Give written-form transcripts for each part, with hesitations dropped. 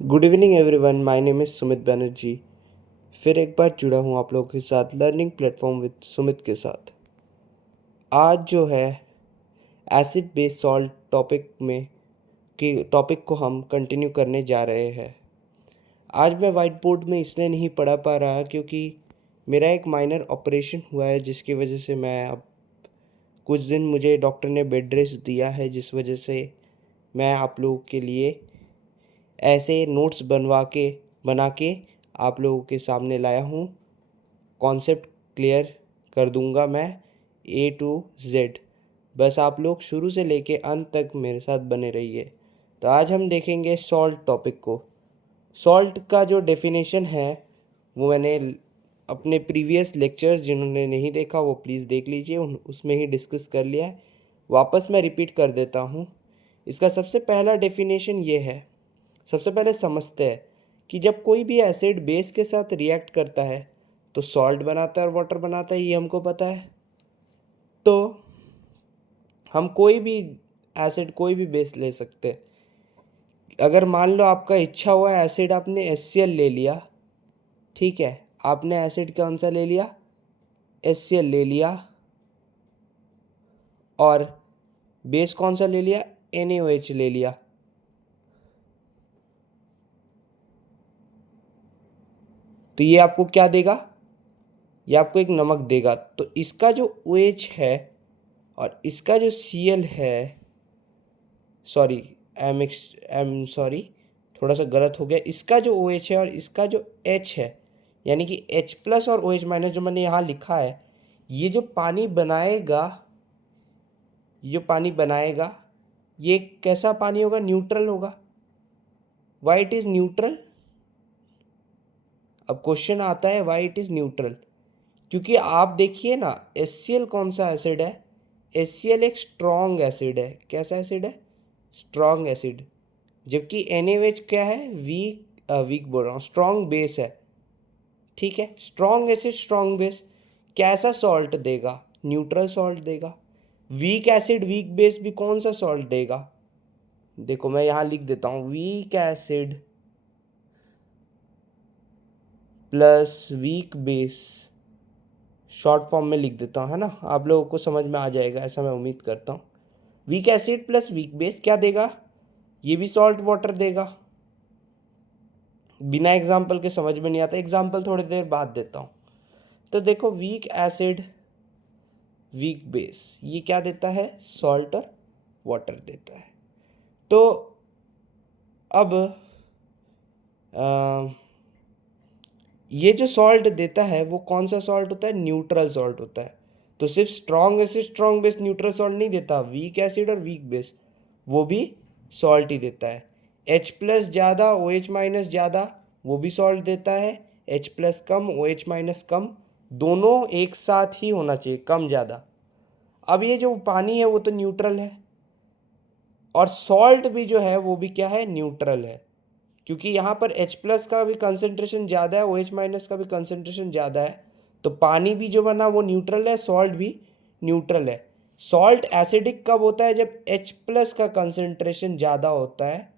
Good evening everyone, my name is Sumit Banerjee. फिर एक बार जुड़ा हूँ आप लोगों के साथ लर्निंग प्लेटफॉर्म विद सुमित के साथ। आज जो है एसिड बेस सॉल्ट टॉपिक को हम कंटिन्यू करने जा रहे हैं। आज मैं वाइट बोर्ड में इसलिए नहीं पढ़ा पा रहा क्योंकि मेरा एक माइनर ऑपरेशन हुआ है, जिसकी वजह से मैं अब कुछ दिन मुझे डॉक्टर ने बेड रेस्ट दिया है, जिस वजह से मैं आप लोगों के लिए ऐसे नोट्स बना के आप लोगों के सामने लाया हूँ। कॉन्सेप्ट क्लियर कर दूंगा मैं A to Z। बस आप लोग शुरू से लेके अंत तक मेरे साथ बने रहिए। तो आज हम देखेंगे सॉल्ट टॉपिक को। सॉल्ट का जो डेफिनेशन है वो मैंने अपने प्रीवियस लेक्चर्स, जिन्होंने नहीं देखा वो प्लीज़ देख लीजिए, उसमें ही डिस्कस कर लिया है। वापस मैं रिपीट कर देता हूँ। इसका सबसे पहला डेफिनेशन ये है। सबसे पहले समझते हैं कि जब कोई भी एसिड बेस के साथ रिएक्ट करता है तो सॉल्ट बनाता है और वाटर बनाता है, ये हमको पता है। तो हम कोई भी एसिड, कोई भी बेस ले सकते हैं। अगर मान लो आपका इच्छा हुआ एसिड, आपने HCl ले लिया, ठीक है, आपने एसिड कौन सा ले लिया, HCl ले लिया, और बेस कौन सा ले लिया, NaOH ले लिया। तो ये आपको क्या देगा, ये आपको एक नमक देगा। तो इसका जो OH है और इसका जो Cl है, सॉरी, सॉरी, थोड़ा सा गलत हो गया। इसका जो OH है और इसका जो H है, यानी कि H प्लस और OH माइनस जो मैंने यहाँ लिखा है, ये जो पानी बनाएगा, ये कैसा पानी होगा, न्यूट्रल होगा। Why it is neutral? अब क्वेश्चन आता है वाई इट इज़ न्यूट्रल। क्योंकि आप देखिए ना, HCl कौन सा एसिड है, HCl एक स्ट्रॉन्ग एसिड है। कैसा एसिड है, स्ट्रॉन्ग एसिड। जबकि NaOH क्या है, वीक बोल रहा हूँ, स्ट्रॉन्ग बेस है। ठीक है, स्ट्रॉन्ग एसिड, स्ट्रॉन्ग बेस, कैसा सॉल्ट देगा, न्यूट्रल सॉल्ट देगा। वीक एसिड, वीक बेस भी कौन सा सॉल्ट देगा, देखो मैं यहाँ लिख देता हूँ, weak acid plus weak base, short form में लिख देता हूँ, है ना, आप लोगों को समझ में आ जाएगा ऐसा मैं उम्मीद करता हूँ। Weak acid plus weak base क्या देगा, ये भी सॉल्ट वाटर देगा। बिना एग्जाम्पल के समझ में नहीं आता, एग्जाम्पल थोड़ी देर बाद देता हूँ। तो देखो, वीक एसिड वीक बेस ये क्या देता है, सॉल्ट और वाटर देता है। तो अब ये जो सॉल्ट देता है वो कौन सा सॉल्ट होता है, न्यूट्रल सॉल्ट होता है। तो सिर्फ strong acid, strong base neutral salt नहीं देता, वीक एसिड और वीक बेस वो भी सॉल्ट ही देता है। H प्लस ज़्यादा, OH माइनस ज़्यादा, वो भी सॉल्ट देता है। H प्लस कम, OH माइनस कम, दोनों एक साथ ही होना चाहिए, कम ज़्यादा। अब ये जो पानी है वो तो न्यूट्रल है, और सॉल्ट भी जो है वो भी क्या है, न्यूट्रल है। क्योंकि यहाँ पर H प्लस का भी कंसनट्रेशन ज़्यादा है, OH माइनस का भी कंसनट्रेशन ज़्यादा है। तो पानी भी जो बना वो न्यूट्रल है, सॉल्ट भी न्यूट्रल है। सॉल्ट एसिडिक कब होता है, जब H प्लस का कंसनट्रेशन ज़्यादा होता है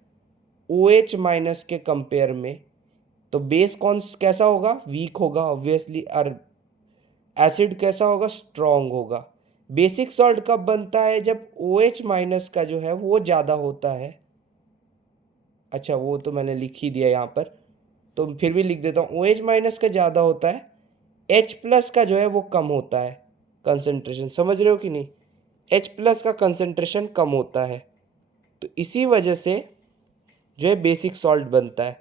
OH माइनस के कंपेयर में। तो बेस कैसा होगा, वीक होगा ऑब्वियसली, और एसिड कैसा होगा, स्ट्रॉन्ग होगा। बेसिक सॉल्ट कब बनता है, जब OH माइनस का जो है वो ज़्यादा होता है। अच्छा, वो तो मैंने लिख ही दिया यहाँ पर, तो फिर भी लिख देता हूँ, OH माइनस का ज़्यादा होता है, H प्लस का जो है वो कम होता है कंसंट्रेशन। समझ रहे हो कि नहीं, H प्लस का कंसंट्रेशन कम होता है। तो इसी वजह से जो है बेसिक सॉल्ट बनता है।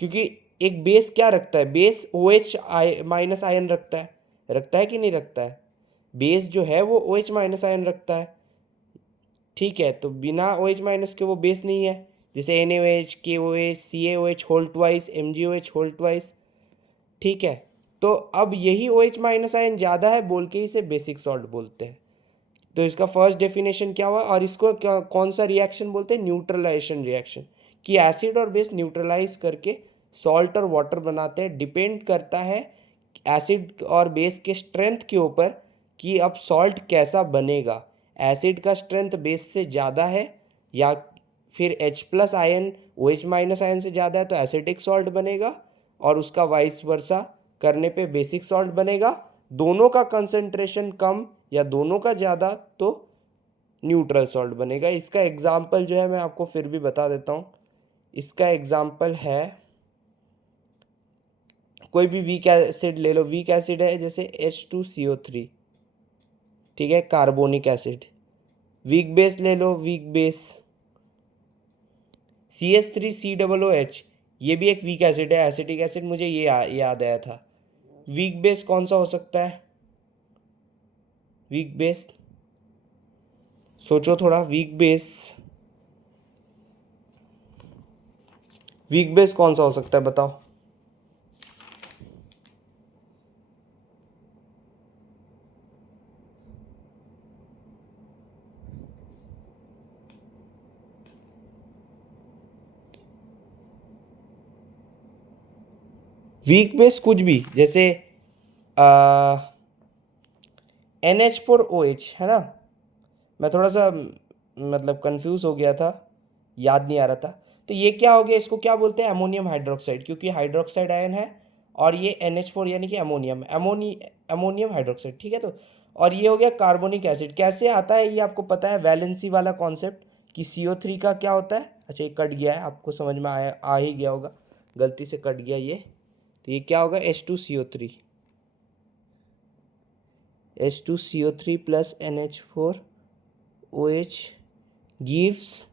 क्योंकि एक बेस क्या रखता है, बेस OH माइनस आयन रखता है कि नहीं रखता है, बेस जो है वो OH माइनस आयन रखता है। ठीक है, तो बिना OH माइनस के वो बेस नहीं है। जैसे NaOH, KOH, CaOH whole twice, MgOH whole twice. ठीक है, तो अब यही OH माइनस आयन ज़्यादा है बोल के इसे बेसिक सॉल्ट बोलते हैं। तो इसका फर्स्ट डेफिनेशन क्या हुआ, और इसको क्या, कौन सा रिएक्शन बोलते हैं, न्यूट्रलाइजेशन रिएक्शन। कि एसिड और बेस न्यूट्रलाइज करके सॉल्ट और वाटर बनाते हैं। डिपेंड करता है एसिड और बेस के स्ट्रेंथ के ऊपर कि अब सॉल्ट कैसा बनेगा। एसिड का स्ट्रेंथ बेस से ज़्यादा है या फिर H plus ion OH minus ion से ज़्यादा है तो एसिडिक सॉल्ट बनेगा, और उसका वाइस वर्सा करने पे बेसिक सॉल्ट बनेगा। दोनों का कंसंट्रेशन कम या दोनों का ज़्यादा तो न्यूट्रल सॉल्ट बनेगा। इसका एग्जाम्पल जो है मैं आपको फिर भी बता देता हूँ। इसका एग्जाम्पल है, कोई भी वीक एसिड ले लो, वीक एसिड है जैसे H2CO3, ठीक है, कार्बोनिक एसिड। वीक बेस ले लो, वीक बेस CH3COOH, ये भी एक वीक एसिड है, एसिटिक एसिड, मुझे ये याद आया था। वीक बेस कौन सा हो सकता है? वीक बेस सोचो थोड़ा, वीक बेस कौन सा हो सकता है बताओ। वीक बेस कुछ भी, जैसे NH4OH है ना। मैं थोड़ा सा मतलब कंफ्यूज हो गया था, याद नहीं आ रहा था। तो ये क्या हो गया, इसको क्या बोलते हैं? अमोनियम हाइड्रोक्साइड, क्योंकि हाइड्रोक्साइड आयन है और ये NH4 यानी कि अमोनियम हाइड्रोक्साइड, ठीक है। तो और ये हो गया कार्बोनिक एसिड। कैसे आता है ये आपको पता है, वैलेंसी वाला कॉन्सेप्ट कि CO3 का क्या होता है। अच्छा ये कट गया है, आपको समझ में आ ही गया होगा, गलती से कट गया ये। तो ये क्या होगा, H2CO3 प्लस NH4OH गिव्स।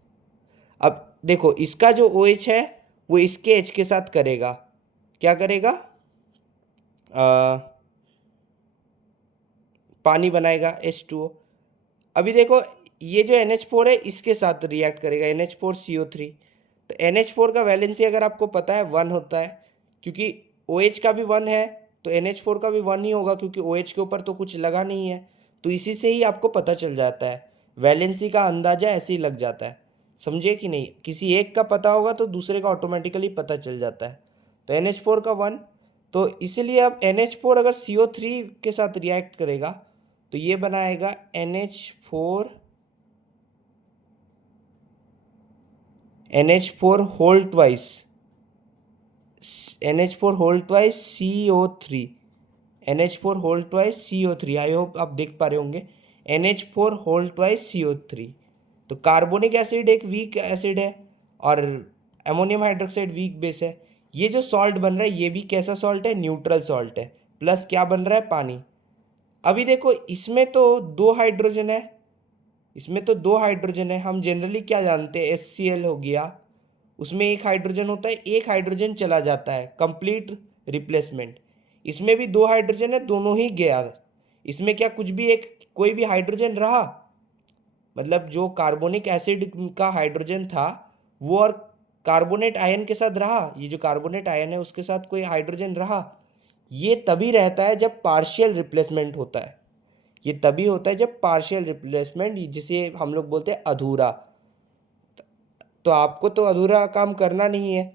अब देखो इसका जो OH है वो इसके H के साथ करेगा, क्या करेगा, पानी बनाएगा H2O। अभी देखो ये जो NH4 है इसके साथ रिएक्ट करेगा, NH4CO3। तो NH4 का वैलेंसी अगर आपको पता है 1 होता है, क्योंकि OH का भी 1 है तो NH4 का भी 1 ही होगा, क्योंकि OH के ऊपर तो कुछ लगा नहीं है। तो इसी से ही आपको पता चल जाता है, वैलेंसी का अंदाजा ऐसे ही लग जाता है, समझे कि नहीं। किसी एक का पता होगा तो दूसरे का ऑटोमेटिकली पता चल जाता है। तो NH4 का 1, तो इसीलिए अब NH4 अगर CO3 के साथ रिएक्ट करेगा तो ये बनाएगा NH4 whole twice CO3, NH4 whole twice CO3। I hope आप देख पा रहे होंगे, NH4 होल ट्वाइस CO3। तो कार्बोनिक एसिड एक वीक एसिड है और अमोनियम हाइड्रोक्साइड वीक बेस है। ये जो सॉल्ट बन रहा है ये भी कैसा सॉल्ट है, न्यूट्रल सॉल्ट है, प्लस क्या बन रहा है, पानी। अभी देखो इसमें तो दो हाइड्रोजन है, हम जनरली क्या जानते हैं, HCl हो गया, उसमें एक हाइड्रोजन होता है, एक हाइड्रोजन चला जाता है, कंप्लीट रिप्लेसमेंट। इसमें भी दो हाइड्रोजन है, दोनों ही गया। इसमें क्या कुछ भी एक कोई भी हाइड्रोजन रहा, मतलब जो कार्बोनिक एसिड का हाइड्रोजन था वो और कार्बोनेट आयन के साथ रहा, ये जो कार्बोनेट आयन है उसके साथ कोई हाइड्रोजन रहा। ये तभी रहता है जब पार्शियल रिप्लेसमेंट होता है, ये तभी होता है जब पार्शियल रिप्लेसमेंट, जिसे हम लोग बोलते हैं अधूरा। तो आपको तो अधूरा काम करना नहीं है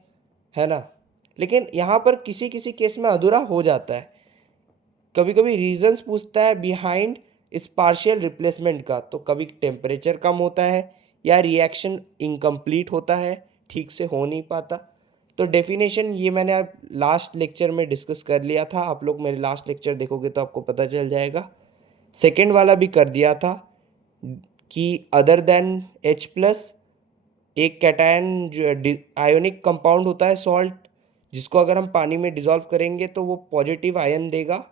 ना, लेकिन यहाँ पर किसी किसी केस में अधूरा हो जाता है। कभी कभी रीजंस पूछता है बिहाइंड इस पार्शियल रिप्लेसमेंट का, तो कभी टेम्परेचर कम होता है या रिएक्शन इनकम्प्लीट होता है, ठीक से हो नहीं पाता। तो डेफिनेशन ये मैंने अब लास्ट लेक्चर में डिस्कस कर लिया था, आप लोग मेरे लास्ट लेक्चर देखोगे तो आपको पता चल जाएगा। सेकेंड वाला भी कर दिया था कि अदर देन H प्लस एक कैटायन जो आयोनिक कंपाउंड होता है सॉल्ट, जिसको अगर हम पानी में डिसॉल्व करेंगे तो वो पॉजिटिव आयन देगा,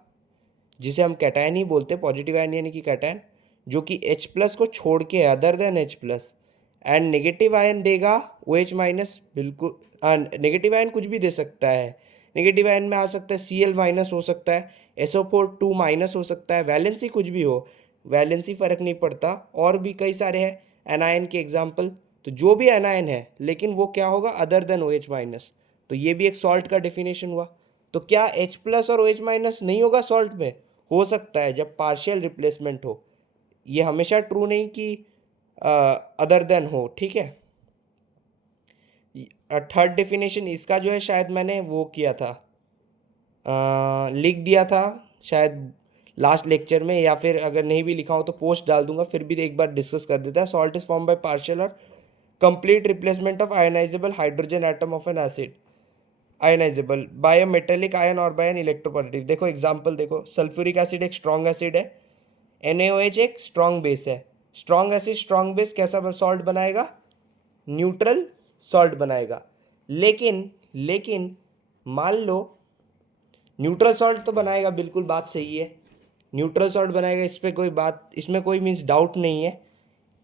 जिसे हम कैटायन ही बोलते हैं, पॉजिटिव आयन यानी कि कैटायन, जो कि H प्लस को छोड़ के other than H plus. And negative ion देगा OH माइनस, बिल्कुल नेगेटिव आयन कुछ भी दे सकता है, नेगेटिव आयन में आ सकता है Cl माइनस हो सकता है, SO4 2 माइनस हो सकता है, वैलेंसी कुछ भी हो, वैलेंसी फर्क नहीं पड़ता। और भी कई सारे हैं एनायन के एग्जाम्पल। तो जो भी एनायन है लेकिन वो क्या होगा, अदर देन OH माइनस। तो ये भी एक सॉल्ट का डेफिनेशन हुआ। तो क्या H प्लस और OH माइनस नहीं होगा सॉल्ट में? हो सकता है जब पार्शियल रिप्लेसमेंट हो, ये हमेशा ट्रू नहीं कि अदर देन हो, ठीक है। थर्ड डेफिनेशन इसका जो है शायद मैंने वो किया था, लिख दिया था शायद लास्ट लेक्चर में, या फिर अगर नहीं भी लिखा हो तो पोस्ट डाल दूंगा, फिर भी एक बार डिस्कस कर देता है। Salt is form by partial और complete replacement of ionizable hydrogen atom of an acid, ionizable by a metallic ion और बाय एन इलेक्ट्रोपॉजिटिव। देखो एग्जांपल देखो, सल्फ्यूरिक एसिड एक स्ट्रॉन्ग एसिड है, NaOH एक स्ट्रॉन्ग बेस है। स्ट्रॉन्ग एसिड स्ट्रॉन्ग बेस कैसा salt बनाएगा? न्यूट्रल सॉल्ट बनाएगा। लेकिन मान लो न्यूट्रल सॉल्ट तो बनाएगा, बिल्कुल बात सही है, न्यूट्रल सॉल्ट बनाएगा, इस पे कोई बात, इसमें कोई मीन्स डाउट नहीं है।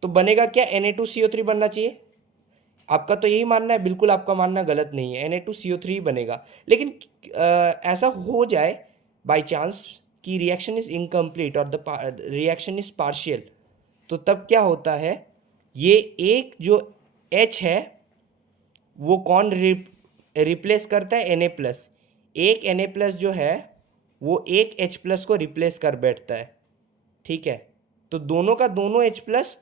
तो बनेगा क्या? Na2CO3 बनना चाहिए। आपका तो यही मानना है, बिल्कुल आपका मानना गलत नहीं है, Na2CO3 ही बनेगा। लेकिन ऐसा हो जाए बाय चांस कि रिएक्शन इज इनकम्प्लीट और द रिएक्शन इज पार्शियल, तो तब क्या होता है, ये एक जो H है वो कौन रिप्लेस करता है? Na+। एक Na+ जो है वो एक H+ को रिप्लेस कर बैठता है, ठीक है। तो दोनों का दोनों H+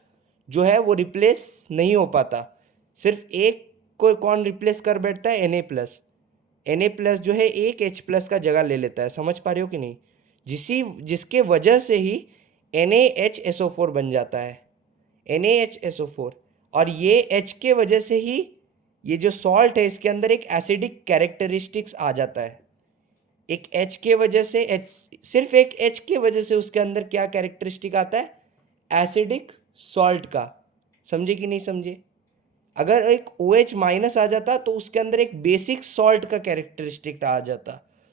जो है वो रिप्लेस नहीं हो पाता, सिर्फ एक को कौन रिप्लेस कर बैठता है? Na+। जो है एक H+ का जगह ले लेता है, समझ पा रहे हो कि नहीं? जिसके वजह से ही NaHSO4 बन जाता है, NaHSO4। और ये H के वजह से ही ये जो सॉल्ट है इसके अंदर एक एसिडिक कैरेक्टरिस्टिक्स आ जाता है। एक H के वजह से सिर्फ एक H के वजह से उसके अंदर क्या कैरेक्टरिस्टिक आता है? एसिडिक सॉल्ट का। समझे कि नहीं समझे? अगर एक OH- आ जाता तो उसके अंदर एक बेसिक सॉल्ट का कैरेक्टरिस्टिक आ जाता।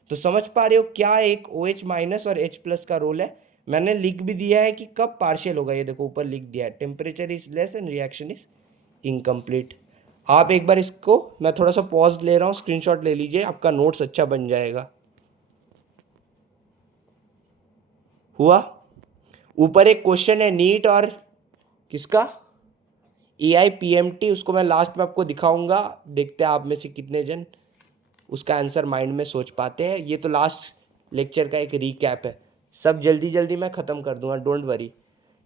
तो समझ पा रहे हो क्या एक OH- और H+ का रोल है? मैंने लिख भी दिया है कि कब पार्शियल होगा, ये देखो ऊपर लिख दिया है, temperature is less and reaction is incomplete. आप एक बार इसको, मैं थोड़ा सा पॉज ले रहा हूँ, स्क्रीनशॉट ले लीजिए, आपका नोट्स अच्छा बन जाएगा। हुआ? ऊपर एक क्वेश्चन है नीट और किसका? EIPMT, उसको मैं लास्ट में आपको दिखाऊंगा, देखते हैं आप में से कितने जन उसका आंसर माइंड में सोच पाते हैं। ये तो लास्ट लेक्चर का एक रीकैप है, सब जल्दी जल्दी मैं ख़त्म कर दूंगा, डोंट वरी।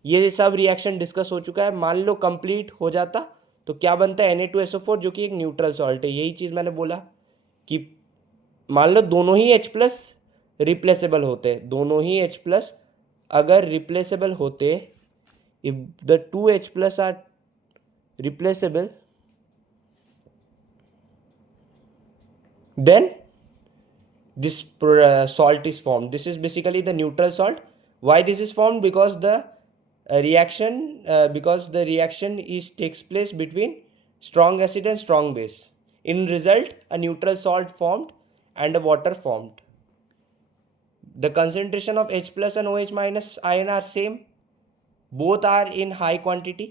ये सब रिएक्शन डिस्कस हो चुका है। मान लो कंप्लीट हो जाता तो क्या बनता है? Na2SO4 जो कि एक न्यूट्रल सॉल्ट है। यही चीज़ मैंने बोला कि मान लो दोनों ही H+ रिप्लेसेबल होते, दोनों ही H+ अगर रिप्लेसेबल होते, if the two H+ are replaceable, then this salt is formed. This is basically the neutral salt. Why this is formed? Because the reaction is takes place between strong acid and strong base. In result, a neutral salt formed and a water formed. The concentration of H+ and OH- ion are same, both are in high quantity.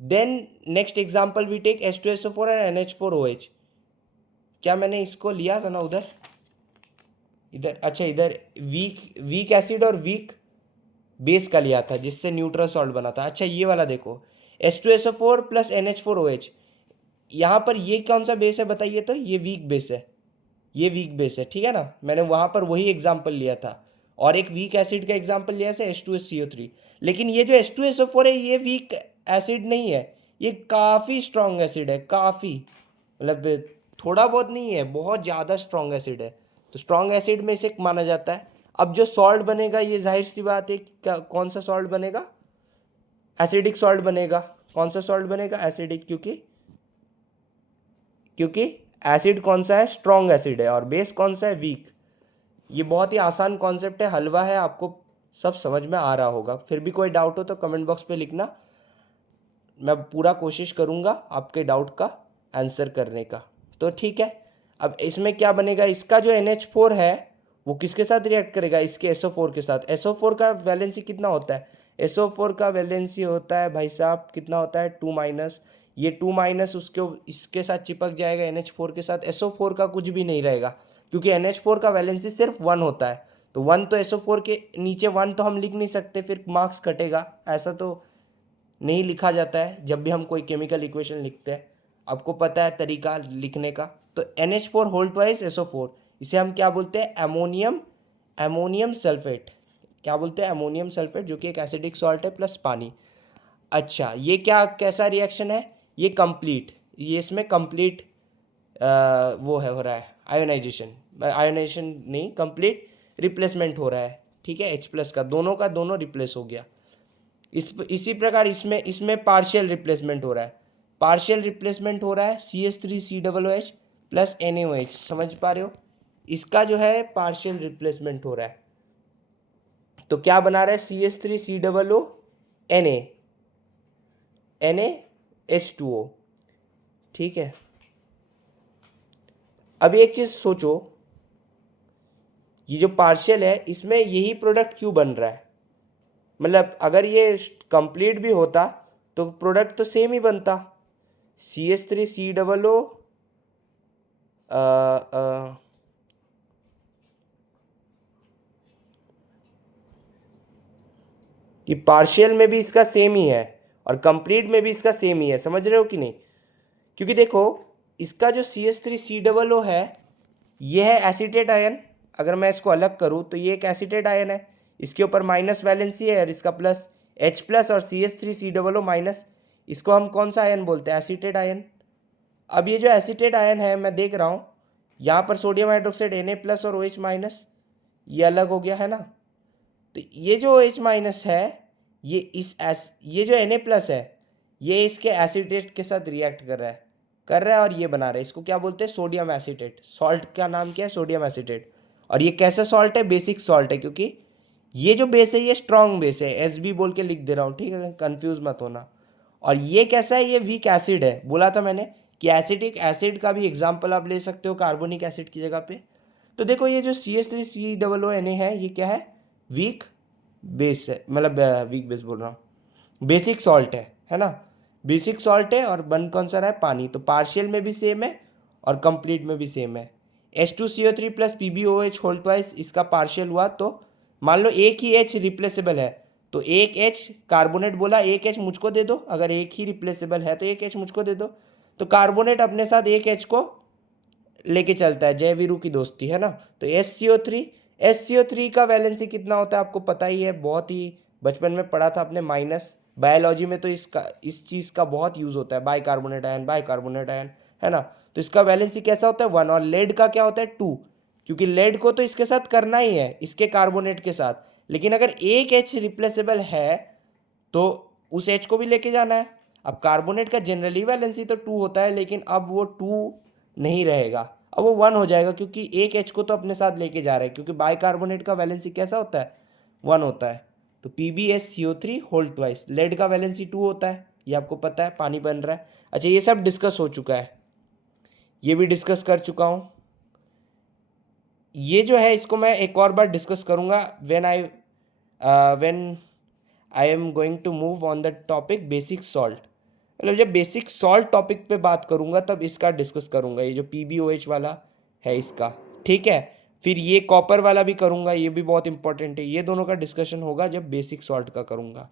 Then next example we take H2SO4 and NH4OH. क्या मैंने इसको लिया था ना उधर, इधर, अच्छा इधर वीक एसिड और वीक बेस का लिया था जिससे न्यूट्रल सॉल्ट बना था। अच्छा ये वाला देखो, H2SO4 प्लस NH4OH, यहाँ पर ये कौन सा बेस है बताइए? तो ये वीक बेस है, ये वीक बेस है, ठीक है ना। मैंने वहाँ पर वही एग्जाम्पल लिया था और एक वीक एसिड का एग्जाम्पल लिया था H2SCO3। लेकिन ये जो H2SO4 है ये वीक एसिड नहीं है, ये काफ़ी स्ट्रॉन्ग एसिड है, काफ़ी, मतलब थोड़ा बहुत नहीं है, बहुत ज़्यादा स्ट्रॉन्ग एसिड है। तो स्ट्रॉन्ग एसिड में इसे माना जाता है। अब जो सॉल्ट बनेगा ये जाहिर सी बात है, कौन सा सॉल्ट बनेगा? एसिडिक सॉल्ट बनेगा। कौन सा सॉल्ट बनेगा? एसिडिक, क्योंकि एसिड कौन सा है? स्ट्रॉन्ग एसिड है, और बेस कौन सा है? वीक। ये बहुत ही आसान कॉन्सेप्ट है, हलवा है, आपको सब समझ में आ रहा होगा। फिर भी कोई डाउट हो तो कमेंट बॉक्स पे लिखना, मैं पूरा कोशिश करूँगा आपके डाउट का आंसर करने का। तो ठीक है, अब इसमें क्या बनेगा? इसका जो NH4 है वो किसके साथ रिएक्ट करेगा? इसके SO4 के साथ। SO4 का वैलेंसी कितना होता है? SO4 का वैलेंसी होता है भाई साहब, कितना होता है? 2-। ये 2- उसके इसके साथ चिपक जाएगा NH4 के साथ, SO4 का कुछ भी नहीं रहेगा, क्योंकि NH4 का वैलेंसी सिर्फ 1 होता है। तो 1 तो SO4 के नीचे 1 तो हम लिख नहीं सकते, फिर मार्क्स कटेगा, ऐसा तो नहीं लिखा जाता है जब भी हम कोई केमिकल इक्वेशन लिखते हैं। आपको पता है तरीका लिखने का। तो NH4 होल ट्वाइस SO4, इसे हम क्या बोलते हैं? Ammonium sulphate. क्या बोलते हैं? अमोनियम सल्फेट, जो कि एक एसिडिक सॉल्ट है प्लस पानी। अच्छा ये क्या, कैसा रिएक्शन है? ये कंप्लीट, ये इसमें कंप्लीट वो है, हो रहा है आयोनाइजेशन नहीं, कंप्लीट रिप्लेसमेंट हो रहा है, ठीक है। H+ का दोनों रिप्लेस हो गया। इसी प्रकार इसमें पार्शियल रिप्लेसमेंट हो रहा है। पार्शियल रिप्लेसमेंट हो रहा है CH3COOH प्लस NaOH, समझ पा रहे हो? इसका जो है पार्शियल रिप्लेसमेंट हो रहा है, तो क्या बना रहा है CH3COO NaH2O, ठीक है। अभी एक चीज सोचो, ये जो पार्शियल है इसमें यही प्रोडक्ट क्यों बन रहा है? मतलब अगर ये कंप्लीट भी होता तो प्रोडक्ट तो सेम ही बनता, CH3COO कि पार्शियल में भी इसका सेम ही है और कंप्लीट में भी इसका सेम ही है, समझ रहे हो कि नहीं? क्योंकि देखो इसका जो CH3COO है ये है एसीटेट आयन, अगर मैं इसको अलग करूँ तो ये एक एसीटेट आयन है, इसके ऊपर माइनस वैलेंसी है और इसका प्लस H प्लस और CH3COO माइनस, इसको हम कौन सा आयन बोलते हैं? Acetate ion. अब ये जो एसीटेट आयन है मैं देख रहा हूँ यहाँ पर सोडियम हाइड्रोक्साइड Na प्लस और OH माइनस, ये अलग हो गया है ना, तो ये जो OH माइनस है ये ये जो Na प्लस है ये इसके एसीटेट के साथ रिएक्ट कर रहा है और ये बना रहा है, इसको क्या बोलते हैं? Sodium acetate. सॉल्ट का नाम क्या है? Sodium acetate. और ये कैसा सॉल्ट है? बेसिक सॉल्ट है, क्योंकि ये जो बेस है ये स्ट्रॉन्ग बेस है, SB बोल के लिख दे रहा हूँ, ठीक है, कंफ्यूज मत होना। और ये कैसा है? ये वीक एसिड है, बोला था मैंने कि एसिटिक एसिड का भी एग्जाम्पल आप ले सकते हो कार्बोनिक एसिड की जगह पे। तो देखो ये जो CH3COO है ये क्या है? वीक बेस है, मतलब वीक बेस बोल रहा हूँ, बेसिक सॉल्ट है ना, बेसिक सॉल्ट है और बन कौन सा रहा है? पानी। तो पार्शियल में भी सेम है और कंप्लीट में भी सेम है। H2CO3 plus PbOH whole twice इसका पार्शियल हुआ, तो मान लो एक ही H रिप्लेसेबल है तो एक H कार्बोनेट बोला, एक H मुझको दे दो, अगर एक ही रिप्लेसेबल है तो एक H मुझको दे दो, तो कार्बोनेट अपने साथ एक H को लेके चलता है, जय वीरू की दोस्ती, है ना। तो SCO3 का वैलेंसी कितना होता है आपको पता ही है, बहुत ही बचपन में पढ़ा था आपने माइनस, बायोलॉजी में तो इस चीज़ का बहुत यूज़ होता है, बाइकार्बोनेट आयन, है ना। तो इसका वैलेंसी कैसा होता है? 1। और लेड का क्या होता है? 2, क्योंकि लेड को तो इसके साथ करना ही है, इसके कार्बोनेट के साथ, लेकिन अगर एक H रिप्लेसेबल है तो उस H को भी लेके जाना है। अब कार्बोनेट का जनरली वैलेंसी तो 2 होता है, लेकिन अब वो 2 नहीं रहेगा, अब वो 1 हो जाएगा, क्योंकि एक H को तो अपने साथ लेके जा रहा है, क्योंकि बाइकार्बोनेट का वैलेंसी कैसा होता है? 1 होता है। तो PbSCO3 होल ट्वाइस, लेड का वैलेंसी 2 होता है, ये आपको पता है, पानी बन रहा है। अच्छा ये सब डिस्कस हो चुका है, ये भी डिस्कस कर चुका हूँ। ये जो है इसको मैं एक और बार डिस्कस करूँगा when I am going to move on the topic basic salt, मतलब जब बेसिक सॉल्ट टॉपिक पे बात करूँगा तब इसका डिस्कस करूँगा, ये जो PbOH वाला है इसका, ठीक है। फिर ये कॉपर वाला भी करूँगा, ये भी बहुत इंपॉर्टेंट है, ये दोनों का डिस्कशन होगा जब बेसिक सॉल्ट का करूँगा,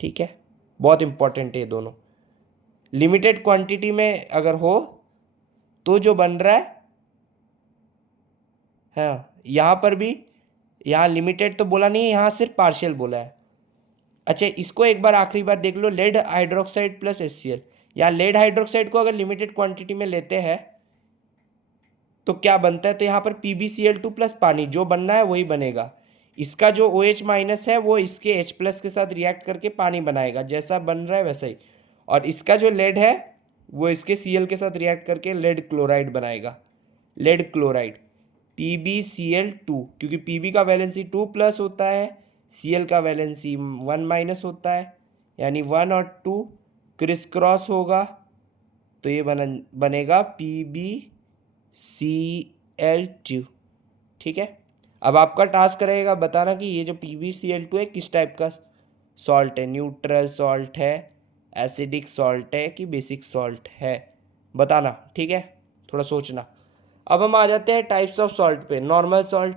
ठीक है, बहुत इंपॉर्टेंट है ये दोनों। लिमिटेड क्वांटिटी में अगर हो तो जो बन रहा है, हाँ यहाँ पर भी, यहाँ लिमिटेड तो बोला नहीं है, यहाँ सिर्फ पार्शियल बोला है। अच्छा इसको एक बार आखिरी बार देख लो, लेड हाइड्रोक्साइड प्लस HCl, यहाँ लेड हाइड्रोक्साइड को अगर लिमिटेड क्वांटिटी में लेते हैं तो क्या बनता है? तो यहाँ पर PbCl2 प्लस पानी, जो बनना है वही बनेगा, इसका जो OH माइनस है वो इसके H प्लस के साथ रिएक्ट करके पानी बनाएगा, जैसा बन रहा है वैसा ही, और इसका जो लेड है वो इसके Cl के साथ रिएक्ट करके लेड क्लोराइड बनाएगा, लेड क्लोराइड PbCl2, क्योंकि Pb का वैलेंसी 2 प्लस होता है, Cl का वैलेंसी 1 माइनस होता है, यानी 1 और 2 क्रिस क्रॉस होगा, तो ये बनेगा PbCl2, ठीक है। अब आपका टास्क रहेगा बताना कि ये जो PbCl2 है किस टाइप का सॉल्ट है, न्यूट्रल सॉल्ट है, एसिडिक सॉल्ट है कि बेसिक सॉल्ट है, बताना, ठीक है, थोड़ा सोचना। अब हम आ जाते हैं टाइप्स ऑफ सॉल्ट पे। नॉर्मल सॉल्ट,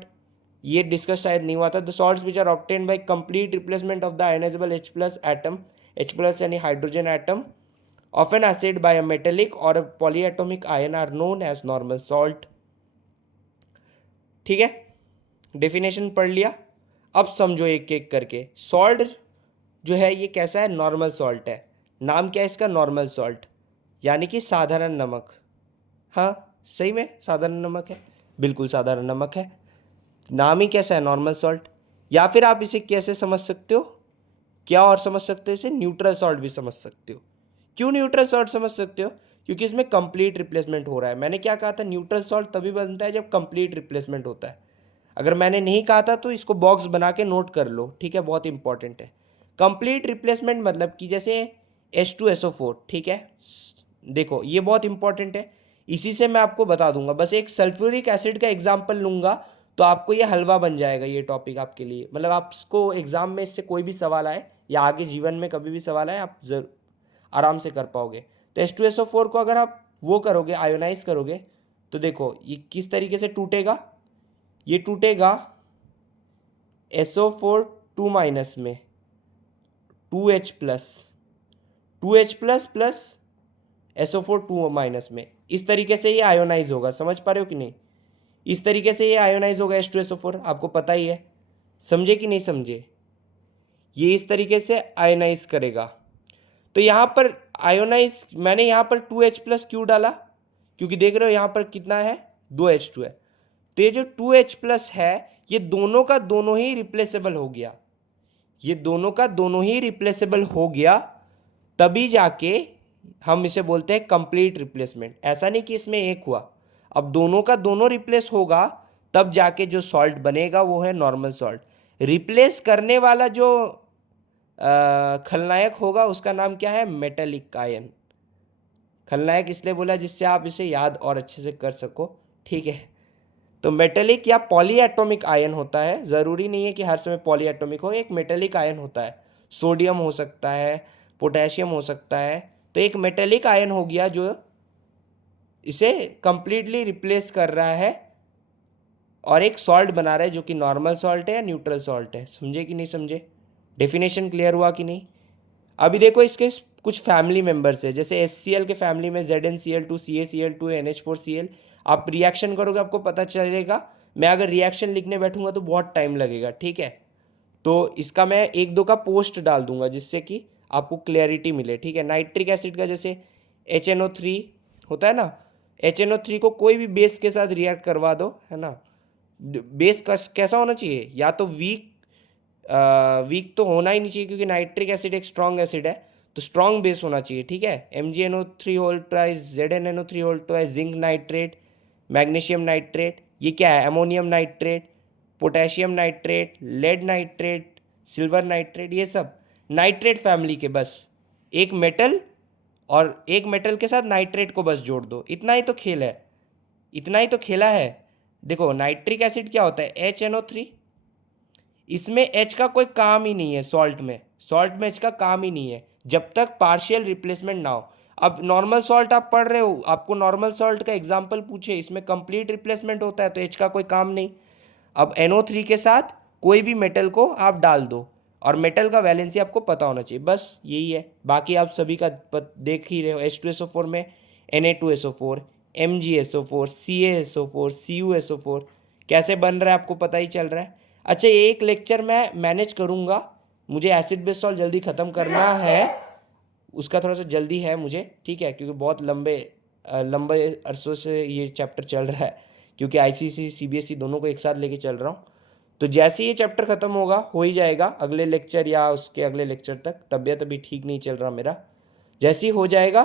ये डिस्कस शायद नहीं हुआ था। The salts which are obtained by complete replacement of the ionizable H plus atom, H plus यानी hydrogen atom of an acid by a metallic or a polyatomic ion are known as normal salt, ठीक है, definition पढ़ लिया। अब समझो एक एक करके, सॉल्ट जो है ये कैसा है? नॉर्मल सॉल्ट है। नाम क्या है इसका? नॉर्मल सॉल्ट, यानी कि साधारण नमक। हाँ सही में साधारण नमक है, बिल्कुल साधारण नमक है, नाम ही कैसा है? Normal salt. या फिर आप इसे कैसे समझ सकते हो, क्या और समझ सकते हो इसे? न्यूट्रल सॉल्ट भी समझ सकते हो, क्यों न्यूट्रल सॉल्ट समझ सकते हो, क्योंकि इसमें कंप्लीट रिप्लेसमेंट हो रहा है। मैंने क्या कहा था, न्यूट्रल सॉल्ट तभी बनता है जब कंप्लीट रिप्लेसमेंट होता है। अगर मैंने नहीं कहा था तो इसको बॉक्स बना के नोट कर लो, ठीक है, बहुत इंपॉर्टेंट है। कंप्लीट रिप्लेसमेंट मतलब कि जैसे H2SO4, ठीक है, देखो ये बहुत इंपॉर्टेंट है, इसी से मैं आपको बता दूंगा। बस एक सल्फ्यूरिक एसिड का एग्जाम्पल लूंगा तो आपको ये हलवा बन जाएगा ये टॉपिक आपके लिए। मतलब आपको एग्जाम में इससे कोई भी सवाल आए या आगे जीवन में कभी भी सवाल आए, आप जरूर आराम से कर पाओगे। तो H2SO4 को अगर आप वो करोगे, आयोनाइज करोगे, तो देखो ये किस तरीके से टूटेगा। ये टूटेगा SO4 2 माइनस में 2H plus, 2H plus plus SO4 2 minus में, इस तरीके से ये आयोनाइज होगा। समझ पा रहे हो कि नहीं, इस तरीके से ये आयोनाइज होगा H2SO4, आपको पता ही है। समझे कि नहीं समझे, ये इस तरीके से आयोनाइज करेगा। तो यहाँ पर आयोनाइज, मैंने यहाँ पर 2H प्लस क्यों डाला, क्योंकि देख रहे हो यहाँ पर कितना है, 2H2 है। तो ये जो 2H प्लस है ये दोनों का दोनों ही रिप्लेसेबल हो गया, ये दोनों का दोनों ही रिप्लेसेबल हो गया, तभी जाके हम इसे बोलते हैं कंप्लीट रिप्लेसमेंट। ऐसा नहीं कि इसमें एक हुआ, अब दोनों का दोनों रिप्लेस होगा तब जाके जो सॉल्ट बनेगा वो है नॉर्मल सॉल्ट। रिप्लेस करने वाला जो खलनायक होगा उसका नाम क्या है, मेटेलिक आयन। खलनायक इसलिए बोला जिससे आप इसे याद और अच्छे से कर सको, ठीक है। तो मेटेलिक या पॉलीएटॉमिक आयन होता है, ज़रूरी नहीं है कि हर समय पॉलीएटॉमिक हो, एक मेटेलिक आयन होता है। सोडियम हो सकता है, पोटेशियम हो सकता है। तो एक मेटेलिक आयन हो गया जो इसे कंप्लीटली रिप्लेस कर रहा है और एक सॉल्ट बना रहा है जो कि नॉर्मल सॉल्ट है या न्यूट्रल सॉल्ट है। समझे कि नहीं समझे, डेफिनेशन क्लियर हुआ कि नहीं। अभी देखो इसके कुछ फैमिली मेंबर्स है, जैसे HCl के फैमिली में ZnCl2, CaCl2, NH4Cl। आप रिएक्शन करोगे आपको पता चलेगा। मैं अगर रिएक्शन लिखने बैठूंगा तो बहुत टाइम लगेगा, ठीक है। तो इसका मैं एक दो का पोस्ट डाल दूंगा जिससे कि आपको क्लैरिटी मिले, ठीक है। नाइट्रिक एसिड का जैसे HNO3 होता है ना, HNO3 को कोई भी बेस के साथ रिएक्ट करवा दो, है ना। बेस कैसा होना चाहिए, या तो वीक, वीक तो होना ही नहीं चाहिए क्योंकि नाइट्रिक एसिड एक स्ट्रॉन्ग एसिड है, तो स्ट्रॉन्ग बेस होना चाहिए, ठीक है। MgNO3 whole twice, ZnNO3 whole twice, zinc nitrate, magnesium nitrate, ये क्या है, ammonium nitrate, potassium nitrate, lead nitrate, silver nitrate, ये सब नाइट्रेट फैमिली के। बस एक मेटल और एक मेटल के साथ नाइट्रेट को बस जोड़ दो, इतना ही तो खेल है, इतना ही तो खेला है। देखो नाइट्रिक एसिड क्या होता है, HNO3, इसमें H का कोई काम ही नहीं है, सॉल्ट में H का काम ही नहीं है जब तक पार्शियल रिप्लेसमेंट ना हो। अब नॉर्मल सॉल्ट आप पढ़ रहे हो, आपको नॉर्मल सॉल्ट का एग्जांपल पूछे, इसमें कंप्लीट रिप्लेसमेंट होता है तो H का कोई काम नहीं। अब NO3 के साथ कोई भी मेटल को आप डाल दो और मेटल का वैलेंसी आपको पता होना चाहिए, बस यही है। बाकी आप सभी का देख ही रहे हो, H2SO4 में Na2SO4, MgSO4, CaSO4, CuSO4 कैसे बन रहा है आपको पता ही चल रहा है। अच्छा ये एक लेक्चर मैं मैनेज करूँगा, मुझे एसिड बेस सॉल्ट जल्दी ख़त्म करना है, उसका थोड़ा सा जल्दी है मुझे, ठीक है, क्योंकि बहुत लंबे अरसों से ये चैप्टर चल रहा है, क्योंकि ICSE CBSE दोनों को एक साथ लेके चल रहा हूँ। तो जैसे ये चैप्टर ख़त्म होगा, हो ही जाएगा अगले लेक्चर या उसके अगले लेक्चर तक, तबीयत अभी ठीक नहीं चल रहा मेरा, जैसे ही हो जाएगा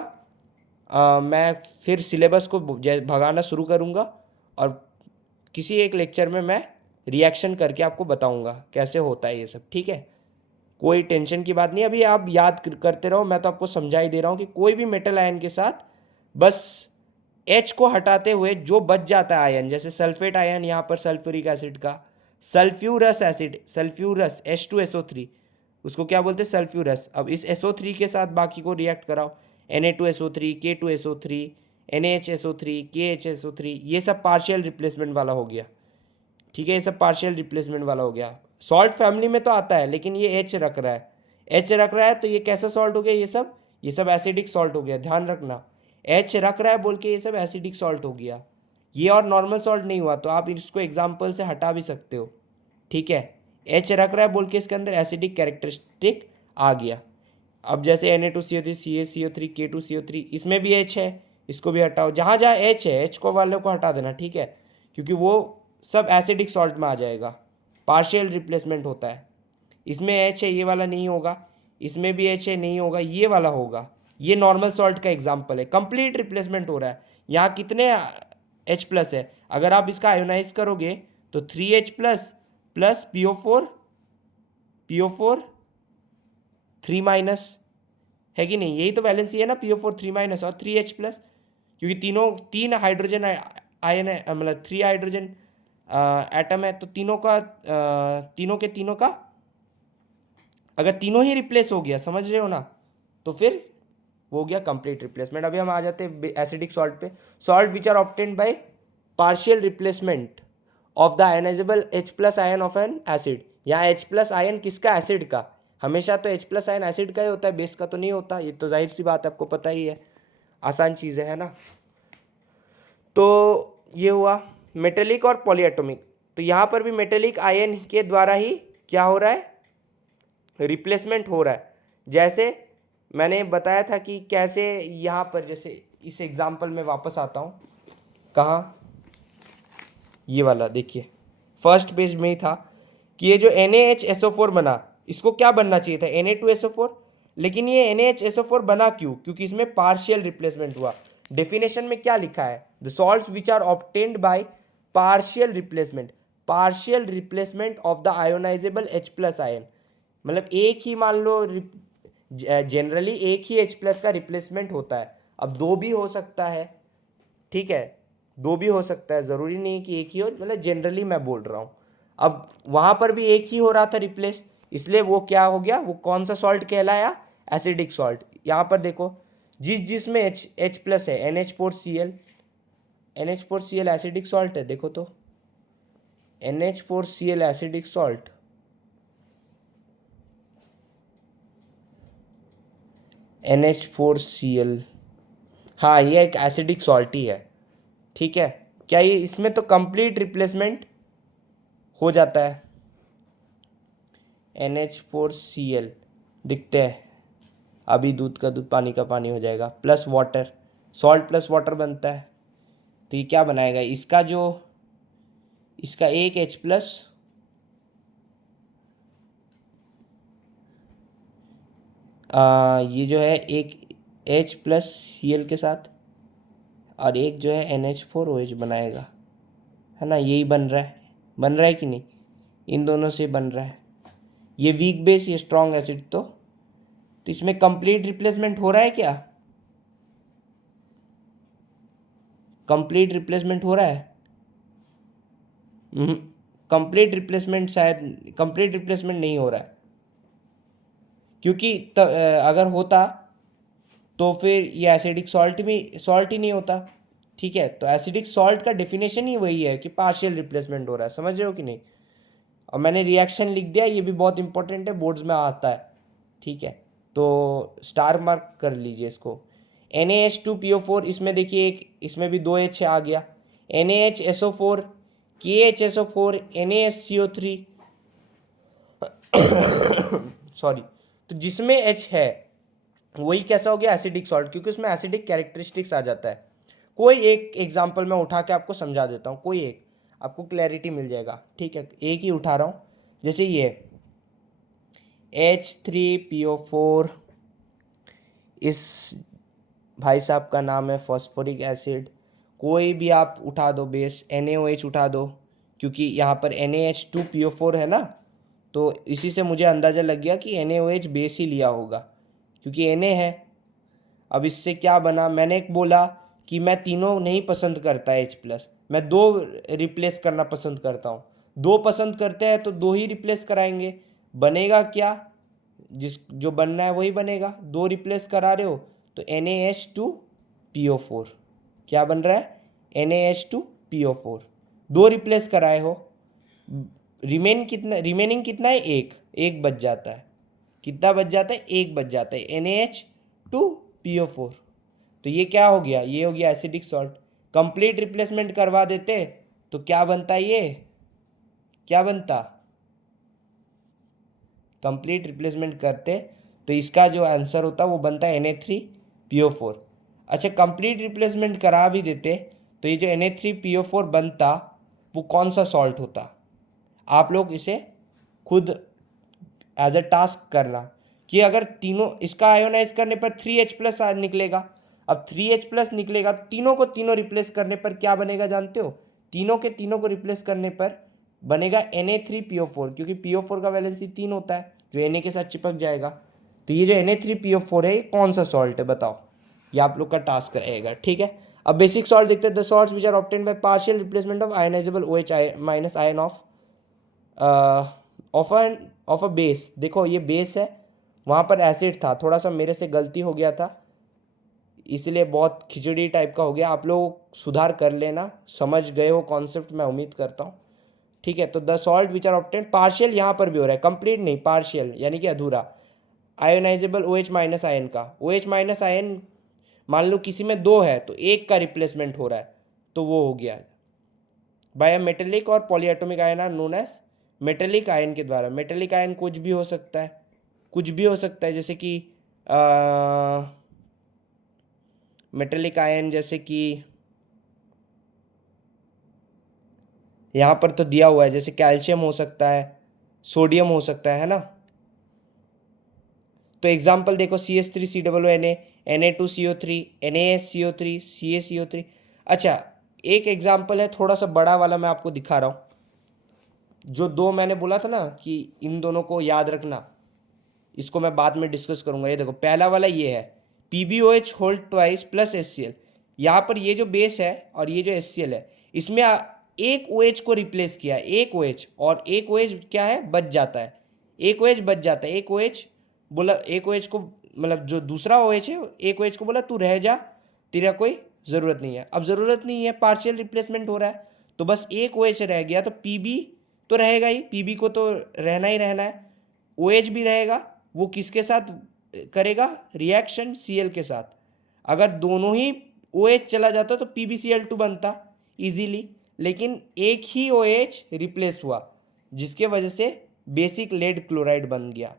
मैं फिर सिलेबस को भगाना शुरू करूँगा और किसी एक लेक्चर में मैं रिएक्शन करके आपको बताऊँगा कैसे होता है ये सब, ठीक है। कोई टेंशन की बात नहीं, अभी आप याद करते रहो, मैं तो आपको समझा ही दे रहा हूँ कि कोई भी मेटल आयन के साथ बस H को हटाते हुए जो बच जाता है आयन, जैसे सल्फेट आयन यहाँ पर सल्फ्यूरिक एसिड का, सल्फ्यूरस एसिड, सल्फ्यूरस H2SO3, उसको क्या बोलते हैं, सल्फ्यूरस। अब इस SO3 के साथ बाकी को रिएक्ट कराओ, Na2SO3, K2SO3, NaHSO3, KHSO3, ये सब पार्शियल रिप्लेसमेंट वाला हो गया, ठीक है, ये सब पार्शियल रिप्लेसमेंट वाला हो गया। सॉल्ट फैमिली में तो आता है लेकिन ये H रख रहा है, H रख रहा है तो ये कैसा सॉल्ट हो गया, ये सब एसिडिक सॉल्ट हो गया, ध्यान रखना। H रख रहा है बोल के ये सब एसिडिक सॉल्ट हो गया, ये और नॉर्मल सॉल्ट नहीं हुआ, तो आप इसको एग्जाम्पल से हटा भी सकते हो, ठीक है। H रख रहा है बोल के इसके अंदर एसिडिक कैरेक्टरिस्टिक आ गया। अब जैसे Na2CO3, CaCO3, K2CO3, इसमें भी H है, इसको भी हटाओ, जहाँ जहाँ H है H को वाले को हटा देना, ठीक है, क्योंकि वो सब एसिडिक सॉल्ट में आ जाएगा, पार्शियल रिप्लेसमेंट होता है। इसमें H है, ये वाला नहीं होगा, इसमें भी H है, नहीं होगा, ये वाला होगा, ये नॉर्मल सॉल्ट का एग्जाम्पल है, कंप्लीट रिप्लेसमेंट हो रहा है। यहाँ कितने H प्लस है, अगर आप इसका आयोनाइज करोगे तो 3H plus plus PO4 3 minus, है कि नहीं? यही तो वैलेंसी है ना, PO4 3 माइनस और 3H प्लस, क्योंकि तीन हाइड्रोजन आयन है, मतलब 3 हाइड्रोजन एटम है, तो तीनों के तीनों का अगर तीनों ही रिप्लेस हो गया, समझ रहे हो ना, तो फिर वो हो गया कंप्लीट रिप्लेसमेंट। अभी हम आ जाते हैं एसिडिक सॉल्ट पे। Salt which are obtained by partial replacement of the ionizable H plus ion of an acid. यहाँ H प्लस आयन किसका? एसिड का। हमेशा तो H प्लस आयन एसिड का ही होता है, बेस का तो नहीं होता, ये तो जाहिर सी बात है, आपको पता ही है, आसान चीज़ है ना। तो ये हुआ मेटेलिक और पॉलीएटॉमिक। तो यहाँ पर भी मेटेलिक आयन के द्वारा ही क्या हो रहा है? रिप्लेसमेंट हो रहा है। जैसे मैंने बताया था कि कैसे यहाँ पर, जैसे इस एग्जाम्पल में वापस आता हूँ, कहाँ, ये वाला देखिए, फर्स्ट पेज में ही था कि ये जो NaHSO4 बना, इसको क्या बनना चाहिए था? Na2SO4, लेकिन ये NaHSO4 बना क्यों? क्योंकि इसमें पार्शियल रिप्लेसमेंट हुआ। डेफिनेशन में क्या लिखा है? The salts which are obtained by partial replacement of the ionizable H plus ion. मतलब एक ही, मान लो जनरली एक ही H प्लस का रिप्लेसमेंट होता है, अब दो भी हो सकता है, ठीक है, दो भी हो सकता है, ज़रूरी नहीं कि एक ही हो, मतलब जनरली मैं बोल रहा हूँ। अब वहाँ पर भी एक ही हो रहा था रिप्लेस, इसलिए वो क्या हो गया? वो कौन सा सॉल्ट कहलाया? Acidic salt. यहाँ पर देखो, जिसमें H प्लस है, NH4Cl एसिडिक सॉल्ट है, देखो तो NH4Cl एसिडिक सॉल्ट, NH4Cl, हाँ ये एक एसिडिक सॉल्ट ही है, ठीक है। क्या ये इसमें तो कंप्लीट रिप्लेसमेंट हो जाता है, NH4Cl दिखते हैं, अभी दूध का दूध पानी का पानी हो जाएगा, plus water, salt plus water बनता है, तो ये क्या बनाएगा? इसका एक H प्लस, ये जो है एक H प्लस Cl के साथ, और एक जो है NH4OH बनाएगा, है ना? यही बन रहा है कि नहीं? इन दोनों से बन रहा है, ये वीक बेस, ये स्ट्रॉन्ग एसिड। तो इसमें कंप्लीट रिप्लेसमेंट हो रहा है क्या? कंप्लीट रिप्लेसमेंट हो रहा है? कंप्लीट रिप्लेसमेंट शायद, कंप्लीट रिप्लेसमेंट नहीं हो रहा है, क्योंकि अगर होता तो फिर ये एसिडिक सॉल्ट ही नहीं होता, ठीक है। तो एसिडिक सॉल्ट का डेफिनेशन ही वही है कि पार्शियल रिप्लेसमेंट हो रहा है, समझ रहे हो कि नहीं? और मैंने रिएक्शन लिख दिया, ये भी बहुत इंपॉर्टेंट है, बोर्ड्स में आता है, ठीक है, तो स्टार मार्क कर लीजिए इसको। NaH2PO4, इसमें देखिए एक, इसमें भी 2H आ गया, NaHSO4, KHSO4, NaSCO3 सॉरी, तो जिसमें H है वही कैसा हो गया? एसिडिक सॉल्ट, क्योंकि उसमें एसिडिक कैरेक्टरिस्टिक्स आ जाता है। कोई एक एग्जांपल मैं उठा के आपको समझा देता हूँ, कोई एक, आपको क्लैरिटी मिल जाएगा, ठीक है। एक ही उठा रहा हूँ, जैसे ये H3PO4, इस भाई साहब का नाम है फॉस्फोरिक एसिड, कोई भी आप उठा दो बेस, NaOH उठा दो, क्योंकि यहाँ पर NaH2PO4 है ना, तो इसी से मुझे अंदाज़ा लग गया कि NaOH बेस ही लिया होगा, क्योंकि Na है। अब इससे क्या बना? मैंने एक बोला कि मैं तीनों नहीं पसंद करता H प्लस, मैं दो रिप्लेस करना पसंद करता हूँ। दो पसंद करते हैं तो दो ही रिप्लेस कराएंगे, बनेगा क्या? जो बनना है वही बनेगा। दो रिप्लेस करा रहे हो तो NaH2PO4 क्या बन रहा है? NaH2PO4 दो रिप्लेस कराए हो, रिमेनिंग कितना है? एक बच जाता है। कितना बच जाता है? एक बच जाता है, NaH2PO4। तो ये क्या हो गया? ये हो गया एसिडिक सॉल्ट। कंप्लीट रिप्लेसमेंट करवा देते तो क्या बनता? ये क्या बनता? कंप्लीट रिप्लेसमेंट करते तो इसका जो आंसर होता वो बनता है Na3PO4। अच्छा, कंप्लीट रिप्लेसमेंट करा भी देते तो ये जो Na3PO4 बनता वो कौन सा सॉल्ट होता? आप लोग इसे खुद एज अ टास्क करना कि अगर तीनों इसका आयोनाइज करने पर 3H+ निकलेगा। अब 3H+ निकलेगा तो तीनों को तीनों रिप्लेस करने पर क्या बनेगा जानते हो? तीनों के तीनों को रिप्लेस करने पर बनेगा Na3PO4, क्योंकि PO4 का वैलेंसी 3 होता है जो Na के साथ चिपक जाएगा। तो ये जो Na3PO4 है ये कौन सा सॉल्ट है बताओ, ये आप लोग का टास्क रहेगा, ठीक है। अब बेसिक सॉल्ट देखते हैं। The salts which are obtained by partial replacement of ionizable OH- ion of a base. देखो ये बेस है, वहाँ पर एसिड था, थोड़ा सा मेरे से गलती हो गया था इसलिए बहुत खिचड़ी टाइप का हो गया। आप लोग सुधार कर लेना, समझ गए हो कॉन्सेप्ट, मैं उम्मीद करता हूँ, ठीक है। तो the salt which are obtained, partial यहाँ पर भी हो रहा है, कंप्लीट नहीं, पार्शियल यानी कि अधूरा। आयोनाइजेबल OH- आयन का, OH- आयन मान लो किसी में 2 है तो एक का रिप्लेसमेंट हो रहा है, तो वो हो गया बाय मेटेलिक और polyatomic ion are known as metallic ion के द्वारा। मेटेलिक आयन कुछ भी हो सकता है, कुछ भी हो सकता है, जैसे कि मेटेलिक आयन जैसे कि यहाँ पर तो दिया हुआ है, जैसे कैल्शियम हो सकता है, सोडियम हो सकता है ना। तो एग्जाम्पल देखो CH3COO Na2CO3 NaSCO3 CaCO3। अच्छा एक एग्जाम्पल है थोड़ा सा बड़ा वाला, मैं आपको दिखा रहा हूँ। जो 2 मैंने बोला था ना कि इन दोनों को याद रखना, इसको मैं बाद में डिस्कस करूंगा। ये देखो पहला वाला ये है PbOH whole twice plus HCl। यहाँ पर ये जो बेस है और ये जो HCl है, इसमें एक OH को रिप्लेस किया, एक OH, और एक OH क्या है बच जाता है, एक OH बच जाता है। एक OH बोला, एक OH को मतलब जो दूसरा OH है, एक OH को बोला तू रह जा, तेरा कोई ज़रूरत नहीं है। अब ज़रूरत नहीं है, पार्शियल रिप्लेसमेंट हो रहा है, तो बस एक OH रह गया, तो Pb तो रहेगा ही, Pb को तो रहना ही रहना है। OH भी रहेगा, वो किसके साथ करेगा रिएक्शन? Cl के साथ। अगर दोनों ही OH चला जाता तो PbCl2 बनता इजीली, लेकिन एक ही OH रिप्लेस हुआ जिसके वजह से बेसिक लेड क्लोराइड बन गया।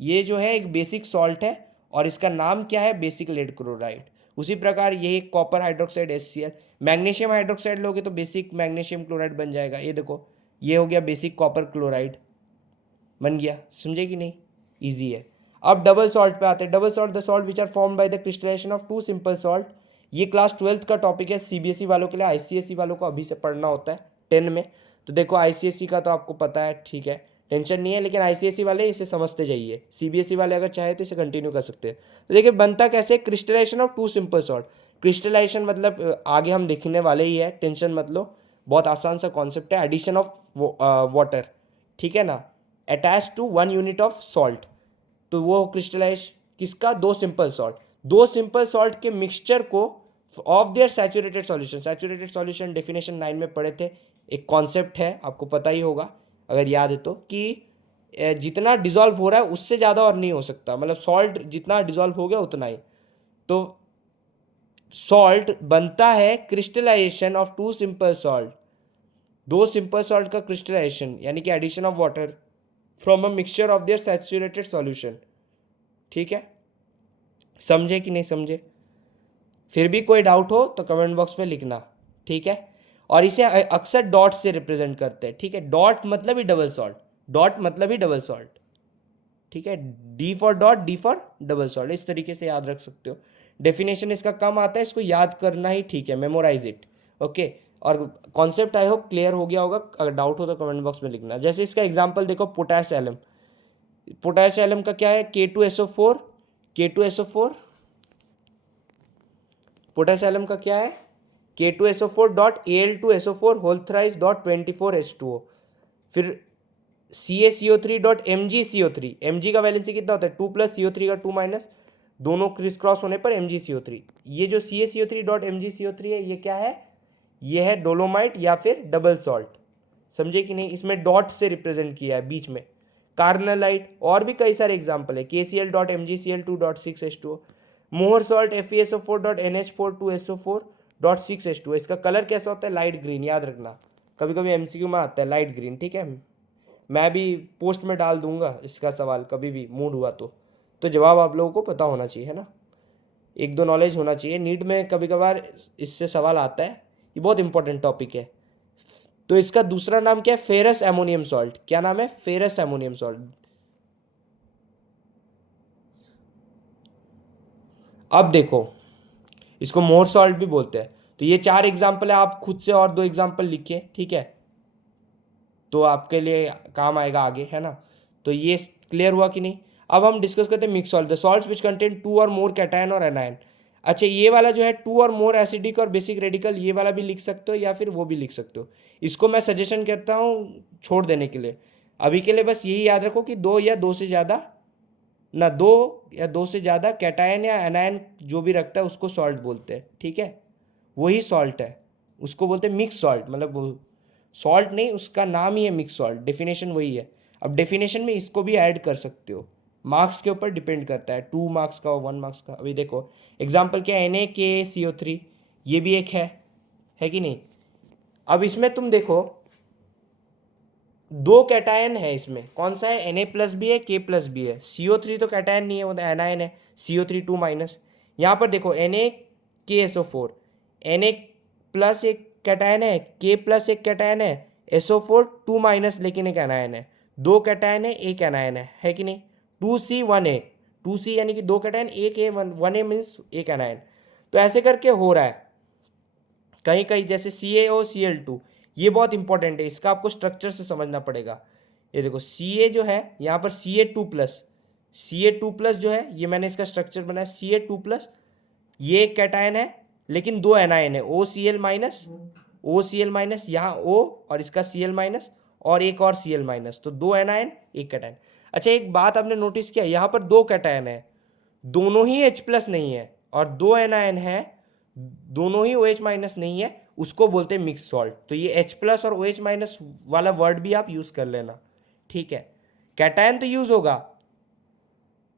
ये जो है एक बेसिक सॉल्ट है और इसका नाम क्या है? Basic lead chloride. उसी प्रकार ये copper hydroxide HCl, magnesium hydroxide लोगे तो बेसिक मैग्नीशियम क्लोराइड बन जाएगा। ये देखो ये हो गया बेसिक कॉपर क्लोराइड बन गया, समझे कि नहीं? इजी है। अब डबल सॉल्ट पे आते हैं। Double salt, the salt which are form by the crystallization of 2 simple salt. ये क्लास 12th का टॉपिक है, CBSE वालों के लिए। ICSE वालों को अभी से पढ़ना होता है 10 में। तो देखो ICSE का तो आपको पता है, ठीक है, टेंशन नहीं है, लेकिन ICSE वाले इसे समझते जाइए। CBSE वाले अगर चाहे तो इसे कंटिन्यू कर सकते हैं। तो देखिए बनता कैसे, crystallization of 2 simple salt. Crystallization मतलब आगे हम देखने वाले ही है, टेंशन मत लो, बहुत आसान सा कॉन्सेप्ट है। एडिशन ऑफ वाटर, ठीक है ना, attach to 1 unit of salt. तो वो क्रिस्टलाइज किसका? 2 सिंपल सॉल्ट। 2 सिंपल सॉल्ट के मिक्सचर को of their saturated solution. Saturated solution definition 9 में पढ़े थे, एक कॉन्सेप्ट है, आपको पता ही होगा अगर याद है तो, कि जितना डिजॉल्व हो रहा है उससे ज़्यादा और नहीं हो सकता, मतलब सॉल्ट जितना डिजॉल्व हो गया उतना ही। तो सॉल्ट बनता है crystallization of 2 simple salt. 2 simple salt का क्रिस्टलाइजेशन यानी कि addition of water from a mixture of their saturated solution, ठीक है। समझे कि नहीं समझे? फिर भी कोई डाउट हो तो कमेंट बॉक्स में लिखना, ठीक है। और इसे अक्सर डॉट से रिप्रेजेंट करते हैं, ठीक है। डॉट मतलब ही डबल सॉल्ट, डॉट मतलब ही डबल सॉल्ट, ठीक है। D for dot, D for double salt, इस तरीके से याद रख सकते हो। डेफिनेशन इसका कम आता है, इसको याद करना ही ठीक है, मेमोराइज इट, ओके। और कॉन्सेप्ट आई होप क्लियर हो गया होगा, अगर डाउट हो तो कमेंट बॉक्स में लिखना। जैसे इसका एग्जांपल देखो, पोटैश एलम। पोटैश एलम का क्या है? K2SO4, K2SO4, पोटैश एलम का क्या है? K2SO4 dot Al2SO4 whole thrice dot 24H2O। फिर CaCO3 डॉट MgCO3। Mg का वैलेंसी कितना होता है? 2 प्लस CO3 का 2 माइनस, दोनों क्रिस क्रॉस होने पर MgCO3। ये जो CaCO3 डॉट MgCO3 है, ये क्या है? ये है डोलोमाइट या फिर डबल सॉल्ट, समझे कि नहीं? इसमें डॉट से रिप्रेजेंट किया है बीच में। कार्नलाइट, और भी कई सारे एग्जाम्पल है, KCl dot MgCl2 dot 6H2O। मोहर salt FeSO4 dot NH4 2SO4 dot 6H2O। इसका कलर कैसा होता है? लाइट ग्रीन, याद रखना, कभी कभी MCQ में आता है लाइट ग्रीन, ठीक है। मैं भी पोस्ट में डाल दूंगा इसका सवाल, कभी भी मूड हुआ तो जवाब आप लोगों को पता होना चाहिए, है ना, 1-2 नॉलेज होना चाहिए। नीट में कभी कभार इससे सवाल आता है, ये बहुत इंपॉर्टेंट टॉपिक है। तो इसका दूसरा नाम क्या है? Ferrous ammonium salt. क्या नाम है? Ferrous ammonium salt. अब देखो, इसको मोर सॉल्ट भी बोलते हैं। तो ये 4 एग्जाम्पल है, आप खुद से और 2 एग्जाम्पल लिखिए, ठीक है, तो आपके लिए काम आएगा आगे, है ना। तो ये क्लियर हुआ कि नहीं। अब हम डिस्कस करते हैं mix salt, the salts which contain 2 और मोर कैटायन और एनायन। अच्छा, ये वाला जो है 2 और मोर एसिडिक और बेसिक रेडिकल, ये वाला भी लिख सकते हो या फिर वो भी लिख सकते हो। इसको मैं सजेशन करता हूँ छोड़ देने के लिए। अभी के लिए बस यही याद रखो कि 2 या 2 से ज़्यादा, ना 2 या 2 से ज़्यादा कैटायन या एनायन जो भी रखता है उसको सॉल्ट बोलते हैं, ठीक है। वही सॉल्ट है, उसको बोलते हैं मिक्स सॉल्ट, मतलब सॉल्ट नहीं, उसका नाम ही है मिक्स सॉल्ट, डेफिनेशन वही है। अब डेफिनेशन में इसको भी ऐड कर सकते हो, मार्क्स के ऊपर डिपेंड करता है, 2 मार्क्स का और 1 मार्क्स का। अभी देखो एग्जाम्पल क्या है, NaKCO3, ये भी एक है कि नहीं। अब इसमें तुम देखो 2 कैटायन है इसमें, कौन सा है, Na प्लस भी है, K प्लस भी है। CO3 तो कैटायन नहीं है, वो तो एनायन है, CO3 2 माइनस। यहाँ पर देखो NaKSO4, Na प्लस एक कैटायन है, K प्लस एक कैटायन है, SO4 2 माइनस लेकिन एक एनायन है। 2 कैटायन है, एक एनायन है कि नहीं। 2C1A, 2C यानी कि 2 कैटायन, एक A, 1A मीन्स एक एनायन। तो ऐसे करके हो रहा है कहीं कहीं, जैसे CaOCl2, ये बहुत इंपॉर्टेंट है, इसका आपको स्ट्रक्चर से समझना पड़ेगा। ये देखो Ca जो है यहाँ पर Ca2 प्लस जो है, ये मैंने इसका स्ट्रक्चर बनाया, Ca2 प्लस, ये एक कैटायन है लेकिन 2 एनायन है, OCl माइनस, यहाँ O और इसका Cl माइनस और एक और Cl माइनस, तो 2 एनायन एक कैटायन। अच्छा, एक बात आपने नोटिस किया, यहाँ पर 2 कैटायन है, दोनों ही H प्लस नहीं है, और 2 एनायन है, दोनों ही OH माइनस नहीं है, उसको बोलते हैं मिक्स सॉल्ट। तो ये H प्लस और OH माइनस वाला वर्ड भी आप यूज़ कर लेना, ठीक है। कैटायन तो यूज़ होगा,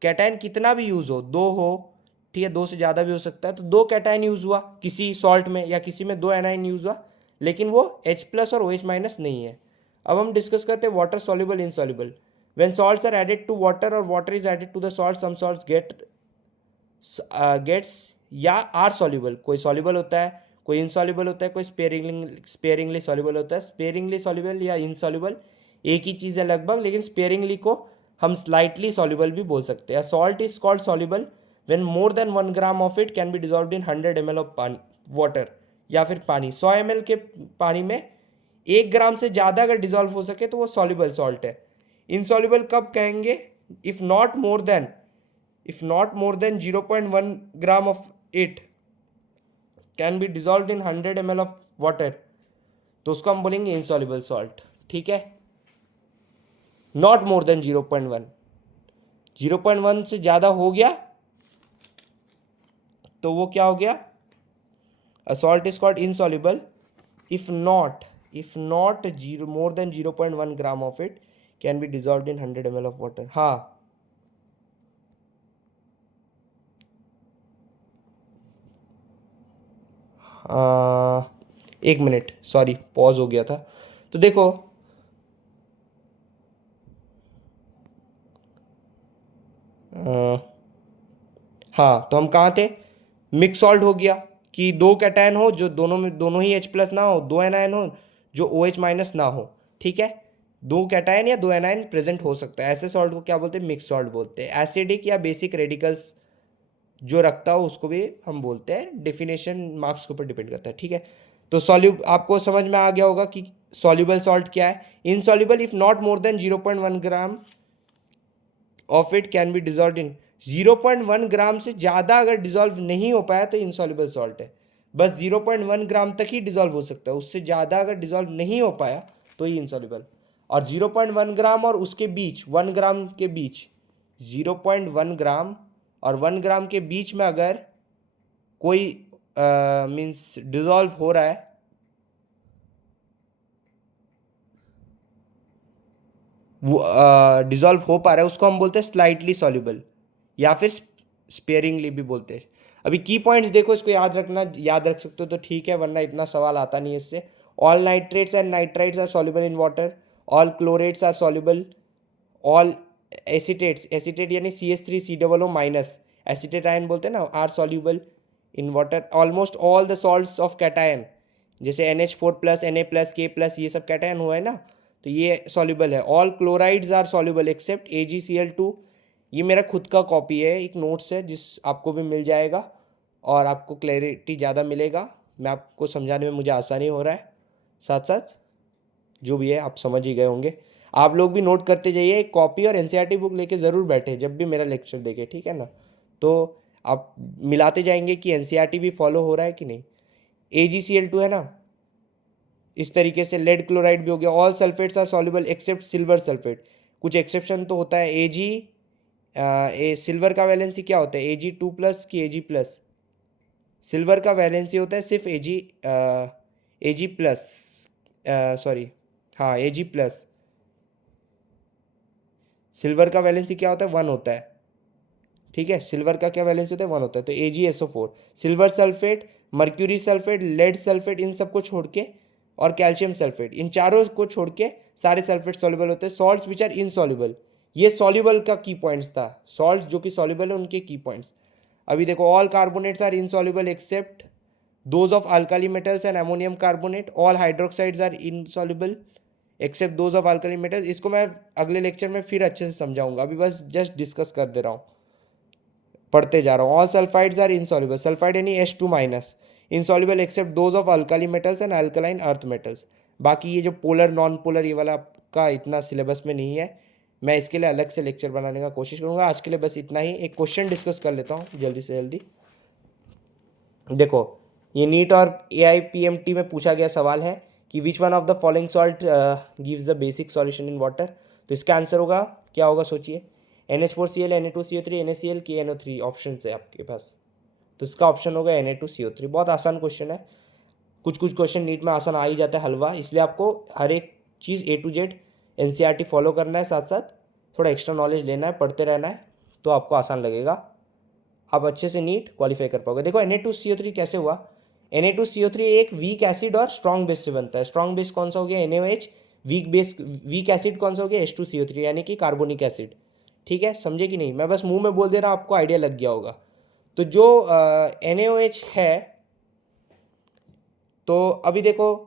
कैटायन कितना भी यूज़ हो, 2 हो, ठीक है, 2 से ज़्यादा भी हो सकता है, तो 2 कैटायन यूज़ हुआ किसी सॉल्ट में, या किसी में 2 एनायन यूज़ हुआ, लेकिन वो H प्लस और OH माइनस नहीं है। अब हम डिस्कस करते हैं water soluble insoluble. When salts are added to water और water is added to the salt, some salts gets या आर सॉल्युबल, कोई सॉल्युबल होता है, कोई इनसॉल्युबल होता है, कोई स्पेयरिंगली सॉल्युबल होता है। स्पेयरिंगली सॉल्युबल या इनसॉल्युबल एक ही चीज़ है लगभग, लेकिन स्पेयरिंगली को हम स्लाइटली सॉल्युबल भी बोल सकते हैं। Salt is called soluble when more than 1 gram of it can be dissolve in 100 ml of water, या फिर पानी। 100 ml के पानी में 1 ग्राम से ज़्यादा अगर डिजॉल्व हो सके तो वो सॉल्युबल सॉल्ट है। इनसॉल्युबल कब कहेंगे, if not more than 0.1 gram of it can be dissolved in 100 ml of water, तो उसको हम बोलेंगे insoluble salt, ठीक है। नॉट मोर देन 0.1, 0.1 से ज़्यादा हो गया तो वो क्या हो गया, a salt is called insoluble if not more than 0.1 gram of it can be dissolved in 100 ml of water। हाँ, एक मिनट, सॉरी पॉज हो गया था। तो देखो हाँ, तो हम कहाँ थे, मिक्स सॉल्ट हो गया कि 2 कैटायन हो जो दोनों ही H प्लस ना हो, 2 एनायन हो जो OH माइनस ना हो, ठीक है। 2 कैटायन या 2 एनायन प्रेजेंट हो सकता है, ऐसे सॉल्ट को क्या बोलते हैं, मिक्स सॉल्ट बोलते हैं। एसिडिक या बेसिक रेडिकल्स जो रखता हो उसको भी हम बोलते हैं, डेफिनेशन मार्क्स के ऊपर डिपेंड करता है, ठीक है। तो आपको समझ में आ गया होगा कि सॉल्युबल सॉल्ट क्या है। Insoluble if not more than 0.1 gram of it can be dissolve in, 0.1 ग्राम से ज़्यादा अगर डिजॉल्व नहीं हो पाया तो इनसॉल्युबल सॉल्ट है। बस 0.1 ग्राम तक ही डिजॉल्व हो सकता है, उससे ज़्यादा अगर डिजॉल्व नहीं हो पाया तो ही इनसॉल्युबल। और 0.1 ग्राम और उसके बीच 1 ग्राम के बीच, 0.1 ग्राम और 1 ग्राम के बीच में अगर कोई मीन्स डिजॉल्व हो रहा है, वो डिजॉल्व हो पा रहा है, उसको हम बोलते हैं स्लाइटली सॉल्युबल या फिर स्पेयरिंगली भी बोलते हैं। अभी की पॉइंट्स देखो, इसको याद रखना, याद रख सकते हो तो ठीक है, वरना इतना सवाल आता नहीं है इससे। All nitrates and nitrites are soluble in water, all chlorates are soluble, all acetate यानी CH3COO माइनस, एसिटेट आयन बोलते हैं ना, are soluble in water. Almost all the salts of cation, जैसे NH4 plus Na plus K plus, ये सब cation हुआ है ना, तो ये सॉल्युबल है। All chlorides are soluble except AgCl2, ये मेरा खुद का कॉपी है, एक नोट्स है जिस आपको भी मिल जाएगा और आपको क्लैरिटी ज़्यादा मिलेगा। मैं आपको समझाने में मुझे आसानी हो रहा है, साथ साथ जो भी है आप समझ ही गए होंगे। आप लोग भी नोट करते जाइए, एक कॉपी और एनसीईआरटी बुक लेके ज़रूर बैठे जब भी मेरा लेक्चर देखे, ठीक है ना। तो आप मिलाते जाएंगे कि एनसीईआरटी भी फॉलो हो रहा है कि नहीं। AgCl2 है ना, इस तरीके से लेड क्लोराइड भी हो गया। All sulphates are soluble except silver sulphate. कुछ एक्सेप्शन तो होता है। सिल्वर का वैलेंसी क्या होता है, Ag2+ कि Ag+? सिल्वर का वैलेंसी होता है सिर्फ Ag+, सॉरी, हाँ Ag+। सिल्वर का वैलेंसी क्या होता है, 1 होता है, ठीक है। सिल्वर का क्या वैलेंसी होता है, 1 होता है। तो AgSO4, silver sulphate, mercury sulphate, lead sulphate, इन सबको छोड़ के, और कैल्शियम सल्फेट, इन चारों को छोड़ के सारे सल्फेट सॉल्युबल होते हैं। सॉल्ट्स विच आर इनसॉल्युबल, ये सॉल्युबल का की पॉइंट्स था। सॉल्ट्स जो कि सॉल्युबल है उनके की पॉइंट्स। अभी देखो, all carbonates are insoluble except those of alkali metals and ammonium carbonate. All hydroxides are insoluble except those of alkali metals. इसको मैं अगले लेक्चर में फिर अच्छे से समझाऊंगा, अभी बस जस्ट डिस्कस कर दे रहा हूँ, पढ़ते जा रहा हूँ। All sulphides are insoluble, sulphide यानी H2- insoluble except those of alkali metals and alkaline earth metals. बाकी ये जो पोलर नॉन पोलर ये वाला आपका इतना सिलेबस में नहीं है, मैं इसके लिए अलग से लेक्चर बनाने का कोशिश करूँगा। आज के लिए बस इतना ही। एक क्वेश्चन डिस्कस कर लेता हूँ जल्दी से जल्दी। देखो, ये नीट और AIPMT में पूछा गया सवाल है कि which one of the following salt gives the basic solution in water. तो इसका आंसर होगा, क्या होगा सोचिए, NH4Cl, Na2CO3, NaCl, KNO3 option है आपके पास। तो इसका ऑप्शन होगा Na2CO3। बहुत आसान क्वेश्चन है। कुछ कुछ क्वेश्चन नीट में आसान आ ही जाता है, हलवा, इसलिए आपको हर एक चीज़ A to Z NCERT follow करना है, साथ साथ थोड़ा एक्स्ट्रा नॉलेज लेना है, पढ़ते रहना है, तो आपको आसान लगेगा, आप अच्छे से नीट क्वालिफाई कर पाओगे। देखो, Na2CO3 कैसे हुआ। Na2CO3 एक वीक एसिड और स्ट्रॉन्ग बेस से बनता है। स्ट्रॉन्ग बेस कौन सा हो गया, NaOH। वीक एसिड कौन सा हो गया, H2CO3 यानी कि कार्बोनिक एसिड। ठीक है, समझे कि नहीं, मैं बस मुंह में बोल दे रहा हूँ, आपको आइडिया लग गया होगा। तो जो NaOH है, तो अभी देखो,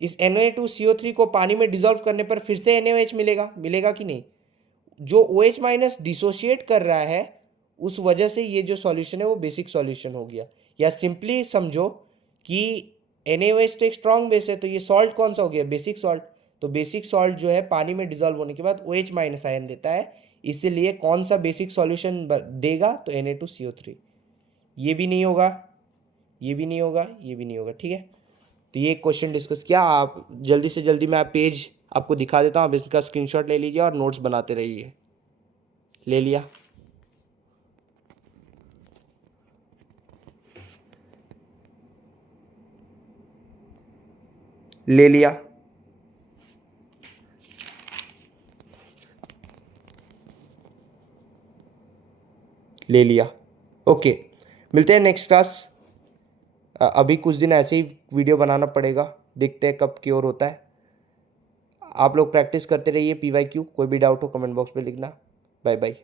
इस Na2CO3 को पानी में डिजोल्व करने पर फिर से NaOH मिलेगा, मिलेगा कि नहीं। जो OH- डिसोशिएट कर रहा है, उस वजह से ये जो सॉल्यूशन है वो बेसिक सॉल्यूशन हो गया। या सिंपली समझो कि NaOH तो एक स्ट्रॉन्ग बेस है, तो ये सॉल्ट कौन सा हो गया, बेसिक सॉल्ट। तो बेसिक सॉल्ट जो है पानी में डिजोल्व होने के बाद OH- आयन देता है, इसीलिए कौन सा बेसिक सॉल्यूशन देगा, तो Na2CO3। ये भी नहीं होगा, ये भी नहीं होगा, ये भी नहीं होगा, ठीक है। तो ये क्वेश्चन डिस्कस किया। आप जल्दी से जल्दी, मैं पेज आपको दिखा देता हूँ, आप इसका स्क्रीनशॉट ले लीजिए और नोट्स बनाते रहिए। ले लिया, ले लिया, ले लिया। ओके, मिलते हैं नेक्स्ट क्लास। अभी कुछ दिन ऐसे ही वीडियो बनाना पड़ेगा, देखते हैं कब क्योर होता है। आप लोग प्रैक्टिस करते रहिए। PYQ कोई भी डाउट हो कमेंट बॉक्स में लिखना। Bye bye.